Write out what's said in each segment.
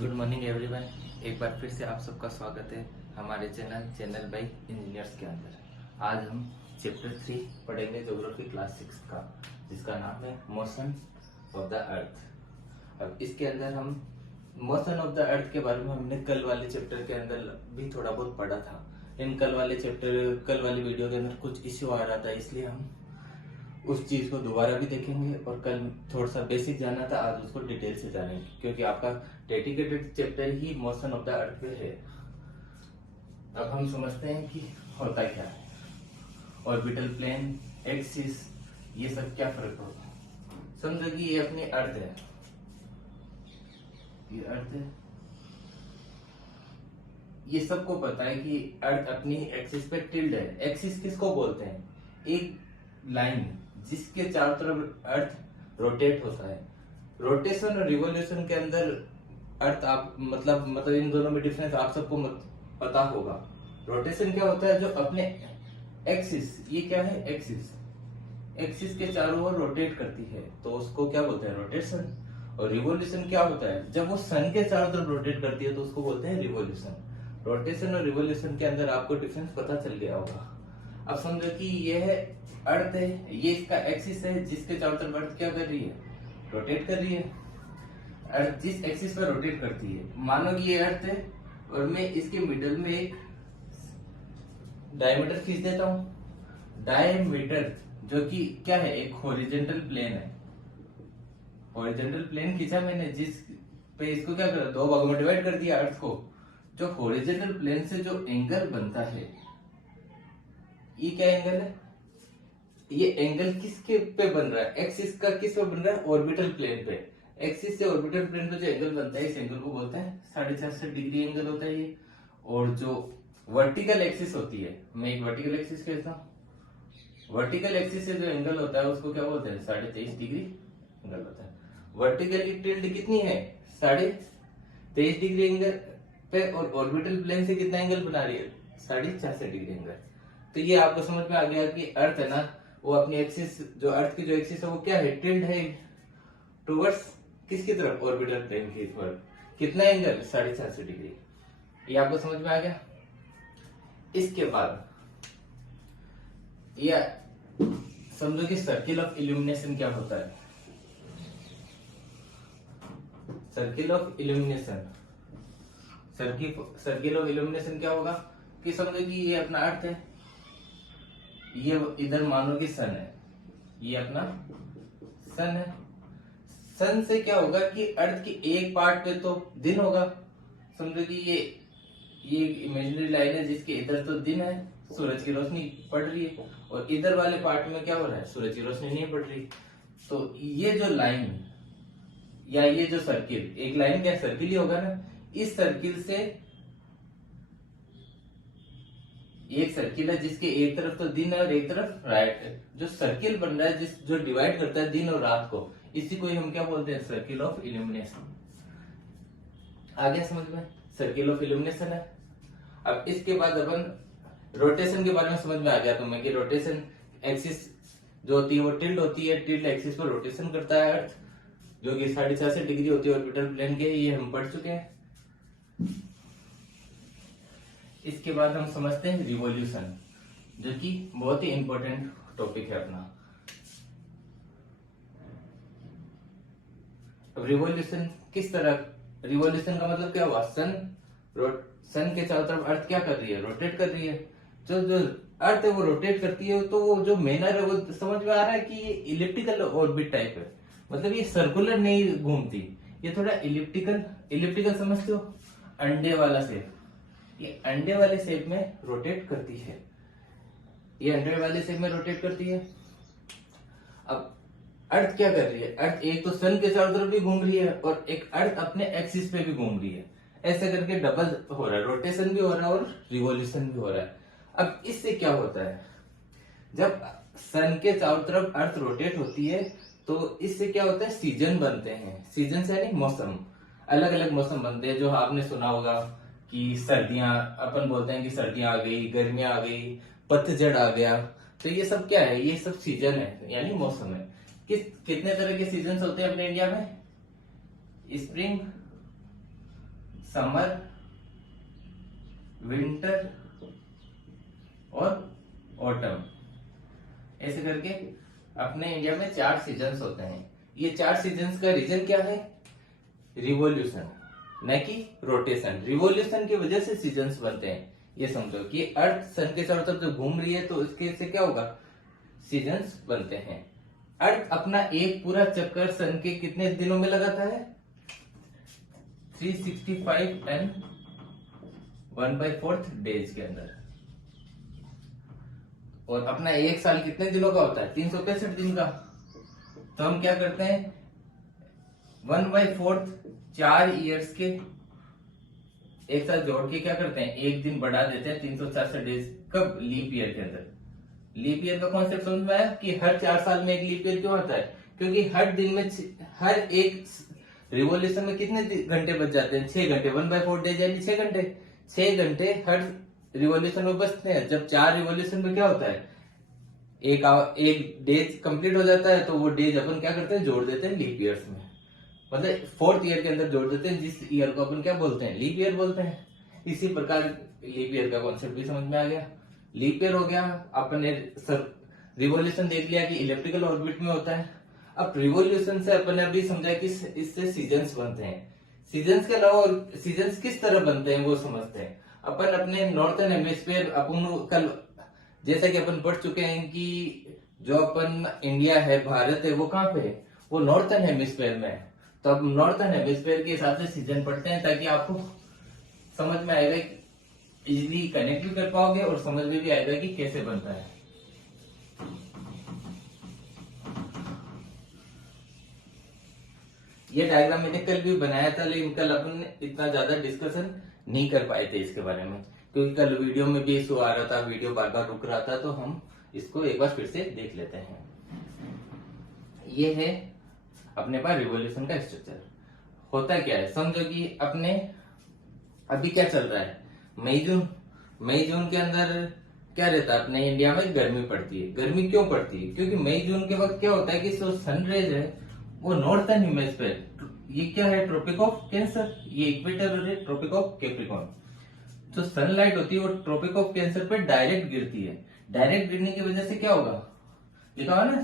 Good morning everyone. एक बार फिर से आप सबका स्वागत है हमारे चैनल बाई इंजीनियर्स के अंदर। आज हम चैप्टर 3 पढ़ेंगे ज्योग्राफी क्लास 6 का, जिसका नाम है मोशन ऑफ द अर्थ। अब इसके अंदर हम मोशन ऑफ द अर्थ के बारे में हमने कल वाले चैप्टर के अंदर भी थोड़ा बहुत पढ़ा था। इन कल वाली वीडियो के अंदर कुछ इश्यू आ रहा था, इसलिए हम उस चीज को दोबारा भी देखेंगे। और कल थोड़ा सा बेसिक जाना था, आज उसको डिटेल से जानेंगे, क्योंकि आपका dedicated chapter he motion of the earth पे है। अब हम समझते हैं कि होता क्या है, ऑर्बिटल प्लेन, एक्सिस, ये सब क्या फर्क होगा। समझो कि ये अपनी अर्थ है, ये अर्थ है। ये सबको पता है कि अर्थ अपनी एक्सिस पे टिल्ड है। एक्सिस किसको बोलते हैं? एक लाइन जिसके चारों तरफ अर्थ रोटेट होता है। रोटेशन और रिवोल्यूशन के अंदर अर्थ आप मतलब इन दोनों में डिफरेंस आप सबको पता होगा। रोटेशन क्या होता है? जो अपने एक्सिस, ये क्या है? एक्सिस के चारों ओर रोटेट करती है, तो उसको क्या बोलते हैं? रोटेशन। और रिवोल्यूशन क्या होता है? जब वो सन के चारों तरफ रोटेट करती है तो उसको बोलते हैं रिवोल्यूशन। रोटेशन और रिवोल्यूशन के अंदर आपको डिफरेंस पता चल गया होगा। अब समझो कि ये है अर्थ है, ये इसका एक्सिस है जिसके चारों तरफ अर्थ क्या कर रही है? रोटेट कर रही है। अर्थ जिस एक्सिस पर रोटेट करती है, मानो कि ये अर्थ है और मैं इसके मिडल में एक डायमीटर खींच देता हूं। डायमीटर जो कि क्या है? एक हॉरिजॉन्टल प्लेन है। हॉरिजॉन्टल प्लेन खींचा मैंने, जिस पे इसको क्या करा? दो भागों में डिवाइड कर दिया अर्थ को। जो हॉरिजॉन्टल प्लेन से जो एंगल बनता है, ये क्या एंगल है? ये एंगल किसके पे बन रहा है? एक्सिस का किस पे बन रहा है? ऑर्बिटल प्लेन पे। एक्सिस से ऑर्बिटल प्लेन पे जो एंगल बनता है, इस एंगल को बोलते हैं 450 डिग्री एंगल होता है ये। और जो वर्टिकल एक्सिस होती है, मैं एक वर्टिकल एक्सिस कहता हूँ। वर्टिकल एक्सिस से जो एंगल होता है उसको क्या बोलते हैं? 23.5 डिग्री एंगल होता है। वर्टिकली टिल्ड कितनी है? 23.5 डिग्री एंगल पे, और ऑर्बिटल प्लेन से कितना एंगल बना रही है? 64 डिग्री एंगल। तो ये आपको समझ में आ गया कि अर्थ है ना, वो अपनी एक्सिस, जो अर्थ की जो एक्सिस है वो क्या है? टिल्ड है टुवर्ड्स किसकी तरफ? ऑर्बिटल प्लेन की तरफ। कितना एंगल? 450 डिग्री। ये आपको समझ में आ गया। इसके बाद या समझो कि सर्किल ऑफ इल्यूमिनेशन क्या होता है। Circle of illumination, circle of illumination क्या होगा कि समझो कि ये अपना अर्थ है, ये इधर मानो कि सन है, ये अपना सन है। सन से क्या होगा कि अर्थ की एक पार्ट पे तो दिन होगा। समझो कि ये इमेजिनरी लाइन है जिसके इधर तो दिन है, सूरज की रोशनी पड़ रही है, और इधर वाले पार्ट में क्या हो रहा है? सूरज की रोशनी नहीं पड़ रही। तो ये जो लाइन या ये जो सर्किल, एक लाइन क्या सर्किल ही होगा ना, इस सर्किल से एक सर्किल है जिसके एक तरफ तो दिन है और एक तरफ रात है। जो सर्किल बन रहा है, जो डिवाइड करता है दिन और रात को, इसी को ही हम क्या बोलते हैं? Circle of illumination. आ गया समझ में? सर्किल ऑफ इल्यूमिनेशन है। अब इसके बाद अपन रोटेशन के बारे में समझ में आ गया तुम्हें कि रोटेशन एक्सिस जो होती है वो टिल्ड होती है। टिल्ड एक्सिस पर रोटेशन करता है अर्थ, जो कि 64 डिग्री होती है ऑर्बिटल प्लेन के। ये हम पढ़ चुके हैं। इसके बाद हम समझते हैं रिवॉल्यूशन, जो कि बहुत ही इंपॉर्टेंट टॉपिक है अपना। अब रिवॉल्यूशन किस तरह? रिवॉल्यूशन का मतलब क्या हुआ? सन के चारों तरफ अर्थ क्या कर रही है? रोटेट कर रही है। जो अर्थ है वो रोटेट करती है, तो वो जो मेनर है वो समझ में आ रहा है कि ये इलिप्टिकल ऑर्बिट टाइप है। मतलब ये सर्कुलर नहीं घूमती, ये थोड़ा इलिप्टिकल समझते हो? अंडे वाला शेप, ये अंडे वाले शेप में रोटेट करती है। ये अंडे वाले शेप में रोटेट करती है। अब अर्थ क्या कर रही है? अर्थ एक तो सन के चारों तरफ भी घूम रही है और एक अर्थ अपने एक्सिस पे भी घूम रही है। ऐसे करके डबल हो रहा है, रोटेशन भी हो रहा है और रिवॉल्यूशन भी हो रहा है। अब इससे क्या होता है? जब सन के चारों तरफ अर्थ रोटेट होती है तो इससे क्या होता है? सीजन बनते हैं। सीजन से यानी मौसम, अलग अलग मौसम बनते हैं। जो आपने सुना होगा कि सर्दियां, अपन बोलते हैं कि सर्दियां आ गई, गर्मियां आ गई, पतझड़ आ गया। तो ये सब क्या है? ये सब सीजन है, यानी मौसम है। कितने तरह के सीजन होते हैं अपने इंडिया में? स्प्रिंग, समर, विंटर और ऑटम, ऐसे करके अपने इंडिया में 4 सीजन्स होते हैं। ये 4 सीजन्स का रीजन क्या है? रिवॉल्यूशन, न कि रोटेशन। रिवॉल्यूशन की वजह से सीजन्स बनते हैं। ये समझो कि अर्थ सन के चारों तरफ जो घूम रही है तो इसके से क्या होगा? सीजन्स बनते हैं। अर्थ अपना एक पूरा चक्कर सन के कितने दिनों में लगाता है? 365 एंड 1/4 डेज के अंदर। और अपना एक साल कितने दिनों का होता है? 365 दिन का। तो हम क्या करते हैं? 1/4 4 ईयर्स के एक साथ जोड़ के क्या करते हैं? एक दिन बढ़ा देते हैं 366 डेज। कब? लीप ईयर के अंदर। लीप ईयर का कॉन्सेप्ट समझ में आया कि हर 4 साल में एक लीप ईयर क्यों आता है? क्योंकि हर दिन में हर एक रिवॉल्यूशन में कितने घंटे बच जाते हैं? 6 घंटे। 1/4 डेज यानी 6 घंटे। 6 घंटे हर रिवॉल्यूशन में बचते हैं। जब 4 रिवॉल्यूशन में क्या होता है? एक डेज कंप्लीट हो जाता है तो वो डेज अपन क्या करते हैं? जोड़ देते हैं लीप ईयर्स में। मतलब 4th ईयर के अंदर जोड़ देते हैं, जिस ईयर को अपन क्या बोलते हैं? लीप ईयर बोलते हैं। इसी प्रकार लीप ईयर का कॉन्सेप्ट भी समझ में आ गया। लीप ईयर हो गया। अपन ने रिवॉल्यूशन देख लिया कि इलेप्टिकल ऑर्बिट में होता है। अब रिवॉल्यूशन से अपन ने अभी समझा कि इससे सीजन्स बनते हैं। सीजन्स के अलावा सीजन्स किस तरह बनते हैं वो समझते हैं। अपन अपने नॉर्थन हेमिस्फीयर, अपन कल जैसा कि अपन पढ़ चुके हैं कि जो अपन इंडिया है, भारत है, वो कहाँ पे है? वो नॉर्थन हेमिस्फीयर में है। तो अब नॉर्थन हेमिस्फीयर के हिसाब से सीजन पढ़ते हैं ताकि आपको समझ में आएगा, इजीली कनेक्ट भी कर पाओगे और समझ में भी आएगा कि कैसे बनता है। ये डायग्राम मैंने कल भी बनाया था, लेकिन कल अपन इतना ज्यादा डिस्कशन नहीं कर पाए थे इसके बारे में, क्योंकि कल वीडियो में भी इशू आ रहा था, वीडियो बार बार रुक रहा था। तो हम इसको एक बार फिर से देख लेते हैं। ये है अपने पास रिवॉल्यूशन का स्ट्रक्चर। होता क्या है समझो कि अपने अभी क्या चल रहा है? मई जून के अंदर क्या रहता है? अपने इंडिया में गर्मी पड़ती है। गर्मी क्यों पड़ती है? क्योंकि मई जून के वक्त क्या होता है कि जो सनरेज है वो नॉर्थन हेमिस्फीयर, ये क्या है? ट्रॉपिक ऑफ कैंसर, ये इक्वेटर और ट्रॉपिक ऑफ कैप्रिकॉर्न। जो सनलाइट होती है वो ट्रॉपिक ऑफ कैंसर पे डायरेक्ट गिरती है। डायरेक्ट गिरने की वजह से क्या होगा? लिखा हुआ ना,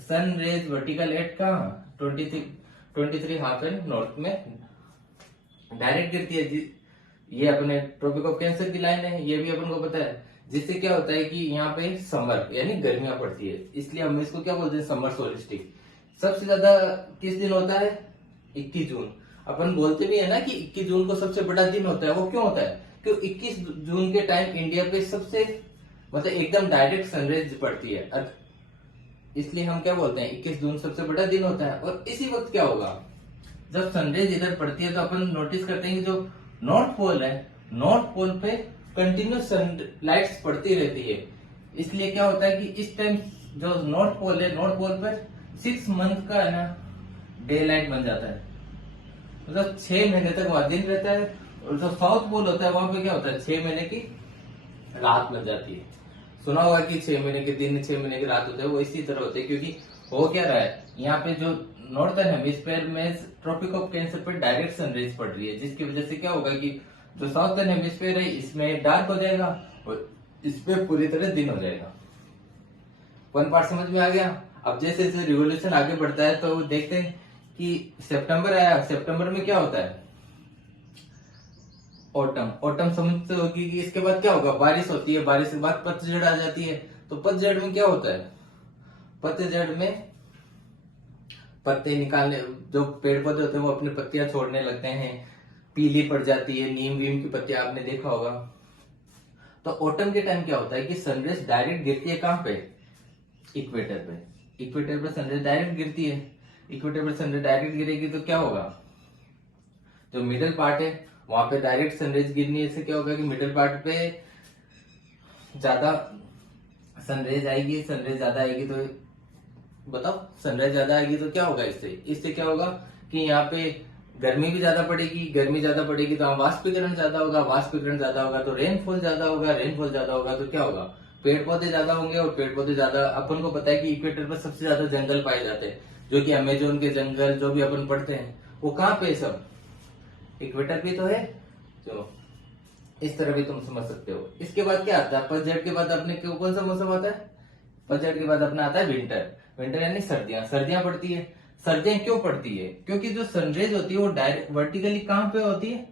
सन रेज वर्टिकल एट कहाँ? 23 हाफ एंड नॉर्थ में डायरेक्ट गिरती है। ये अपने ट्रॉपिक ऑफ कैंसर की लाइन है, ये भी अपन को पता है। जिससे क्या होता है कि यहाँ पे समर यानी गर्मियां पड़ती है, इसलिए हम इसको क्या बोलते हैं? समर सोलिस्टिक। सबसे ज्यादा किस दिन होता है? 21 जून। अपन बोलते भी है ना कि 21 जून को सबसे बड़ा दिन होता है। वो क्यों होता है? क्योंकि 21 जून के टाइम इंडिया पे सबसे मतलब एकदम डायरेक्ट सनरेज पड़ती है, इसलिए हम क्या बोलते हैं? 21 जून सबसे बड़ा दिन होता है। और इसी वक्त क्या होगा? जब सनरेज इधर पड़ती है तो अपन नोटिस करते हैं कि जो नॉर्थ पोल है, नॉर्थ पोल पे कंटिन्यूस सनलाइट्स पड़ती रहती है। इसलिए क्या होता है कि इस टाइम जो नॉर्थ पोल है, नॉर्थ पोल पर 6 मंथ का है ना डे लाइट बन जाता है। मतलब 6 महीने तक वहां दिन रहता है। और जो साउथ पोल होता है वहां पे क्या होता है? 6 महीने की रात बन जाती है। सुना होगा कि 6 महीने के दिन 6 महीने की रात होते हैं, वो इसी तरह होते हैं। क्योंकि हो क्या रहा है यहाँ पे, जो नॉर्थन हेमिस्फीयर में ट्रॉपिक ऑफ कैंसर पर डायरेक्ट सनरेज पड़ रही है, जिसकी वजह से क्या होगा कि जो साउथर्न हेमिस्फीयर है इसमें डार्क हो जाएगा और इसमें पूरी तरह दिन हो जाएगा। वन पार्ट समझ में आ गया। अब जैसे जैसे रिवोल्यूशन आगे बढ़ता है तो देखते हैं कि सितंबर आया। सितंबर में क्या होता है? ऑटम समझते होगी कि इसके बाद क्या होगा? बारिश होती है। बारिश के बाद पतझड़ आ जाती है। तो पतझड़ में क्या होता है? पतझड़ में पत्ते निकालने, जो पेड़ पौधे होते हैं वो अपनी पत्तियां छोड़ने लगते हैं, पीली पड़ जाती है। नीम वीम की पत्तियां आपने देखा होगा। तो ऑटम के टाइम क्या होता है कि सनरेज डायरेक्ट गिरती है कहां पे? इक्वेटर पे। इक्वेटर पे सनरेज डायरेक्ट गिरती है। इक्वेटर पे सनरेज डायरेक्ट गिरेगी तो क्या होगा? जो मिडल पार्ट है वहां पे डायरेक्ट सनरेज गिरने से क्या होगा कि मिडल पार्ट पे ज्यादा सनरेज आएगी। सनरेज ज्यादा आएगी तो बताओ, सनराइज ज्यादा आएगी तो क्या होगा? इससे क्या होगा कि यहाँ पे गर्मी भी ज्यादा पड़ेगी। गर्मी ज्यादा पड़ेगी तो वाष्पीकरण ज्यादा होगा। वाष्पीकरण ज्यादा होगा तो रेनफॉल ज्यादा होगा। रेनफॉल ज्यादा होगा तो क्या होगा? पेड़ पौधे ज्यादा होंगे। और पेड़ पौधे ज्यादा, अपन को पता है कि इक्वेटर पर सबसे ज्यादा जंगल पाए जाते हैं, जो कि अमेजोन के जंगल जो भी अपन पढ़ते हैं वो कहाँ पे सब? इक्वेटर भी तो है, तो इस तरह भी तुम समझ सकते हो। इसके बाद क्या आता है, पतझड़ के बाद अपने कौन सा मौसम आता है, पतझड़ के बाद अपना आता है विंटर। विंटर यानी सर्दियां, सर्दियां पड़ती है। सर्दियां क्यों पड़ती है, क्योंकि जो सनरेज होती है वो डायरेक्ट वर्टिकली कहां पे होती है,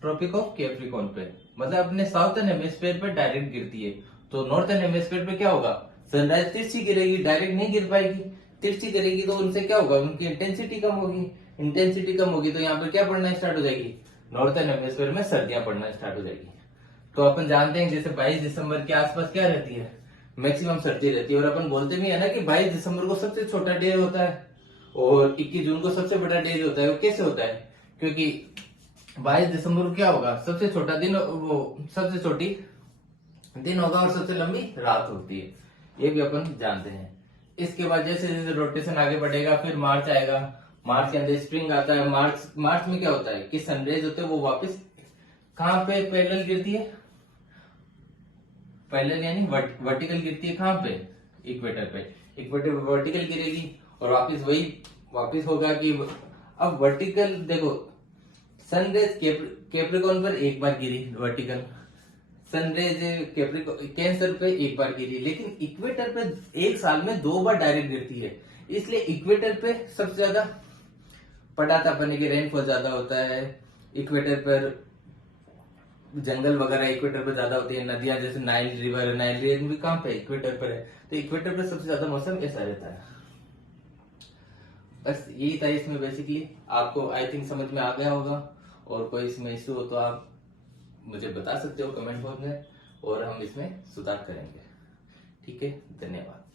ट्रॉपिक ऑफ कैप्रिकॉर्न पे, मतलब अपने साउथर्न हेमिस्फीयर पे डायरेक्ट गिरती है। तो नॉर्थर्न हेमिस्फीयर पे क्या होगा, सनराइज तिरछी गिरेगी, डायरेक्ट नहीं गिर पाएगी। तिरछी गिरेगी तो उनसे क्या होगा, उनकी इंटेंसिटी कम होगी। इंटेंसिटी कम होगी तो यहाँ पे क्या पड़ना स्टार्ट हो जाएगी, नॉर्थर्न हेमिस्फीयर में सर्दियां पड़ना स्टार्ट हो जाएगी। तो अपन जानते हैं जैसे 22 दिसंबर के आसपास क्या रहती है, मैक्सिमम सर्दी रहती है। और अपन बोलते भी है ना कि 22 दिसंबर को सबसे छोटा डे होता है और 21 जून को सबसे बड़ा डे होता है। वो कैसे होता है, क्योंकि 22 दिसंबर को क्या होगा, सबसे छोटा दिन, वो सबसे छोटी दिन होगा और सबसे लंबी रात होती है, ये भी अपन जानते हैं। इसके बाद जैसे जैसे रोटेशन आगे बढ़ेगा, फिर मार्च आएगा। मार्च के अंदर स्प्रिंग आता है। मार्च में क्या होता है कि सनरेज होते हैं वो वापस कहां पे पैरेलल गिरती है, पैरेलल यानी वर्टिकल गिरती है कहां पे, इक्वेटर पे। इक्वेटर पे वर्टिकल गिरेगी और वापस वही वापस होगा कि अब वर्टिकल देखो, सनरेज कैप्रिकॉर्न पर एक बार गिरी वर्टिकल, सनरेज कैंसर पे एक बार गिरी, लेकिन इक्वेटर पे एक साल में 2 बार डायरेक्ट गिरती है। इसलिए इक्वेटर पे सबसे ज्यादा पटाता पड़ने की रेनफॉल ज्यादा होता है। इक्वेटर पर जंगल वगैरह इक्वेटर पर ज्यादा होती है। नदियां जैसे नाइल रिवर है, नाइल रिवर भी कहां पे, इक्वेटर पर है। तो इक्वेटर पर सबसे ज्यादा मौसम ऐसा रहता है। बस यही था इसमें बेसिकली, आपको आई थिंक समझ में आ गया होगा। और कोई इसमें इश्यू हो तो आप मुझे बता सकते हो कमेंट बॉक्स में और हम इसमें सुधार करेंगे। ठीक है, धन्यवाद।